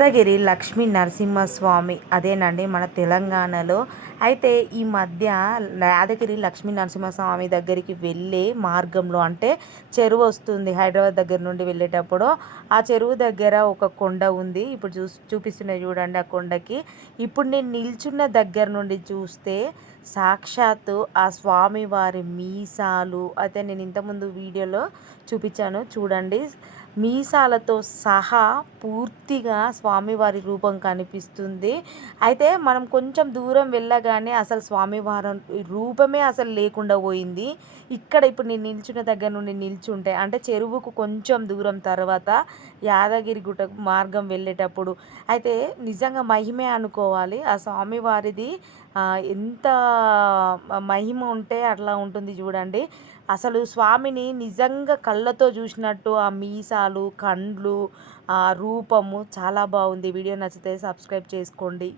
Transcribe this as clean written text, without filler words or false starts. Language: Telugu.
యాదగిరి లక్ష్మీ నరసింహస్వామి అదేనండి మన తెలంగాణలో. అయితే ఈ మధ్య యాదగిరి లక్ష్మీ నరసింహస్వామి దగ్గరికి వెళ్ళే మార్గంలో అంటే చెరువు వస్తుంది హైదరాబాద్ దగ్గర నుండి వెళ్ళేటప్పుడు. ఆ చెరువు దగ్గర ఒక కొండ ఉంది. ఇప్పుడు చూపిస్తున్నాయి చూడండి ఆ కొండకి. ఇప్పుడు నేను నిల్చున్న దగ్గర నుండి చూస్తే సాక్షాత్తు ఆ స్వామివారి మీసాలు అయితే నేను ఇంతకుముందు వీడియోలో చూపించాను చూడండి. మీసాలతో సహా పూర్తిగా స్వామివారి రూపం కనిపిస్తుంది. అయితే మనం కొంచెం దూరం వెళ్ళగానే అసలు స్వామివారి రూపమే అసలు లేకుండా పోయింది. ఇక్కడ ఇప్పుడు నేను నిల్చున్న దగ్గర నుండి నిల్చుంటే అంటే చెరువుకు కొంచెం దూరం తర్వాత యాదగిరి గుట్టకు మార్గం వెళ్ళేటప్పుడు అయితే నిజంగా మహిమే అనుకోవాలి. ఆ స్వామివారిది ఎంత మహిమ ఉంటే అట్లా ఉంటుంది చూడండి. అసలు స్వామిని నిజంగా కళ్ళతో చూసినట్టు ఆ మీసాలు, కండ్లు, ఆ రూపము చాలా బాగుంది. వీడియో నచ్చితే సబ్స్క్రైబ్ చేసుకోండి.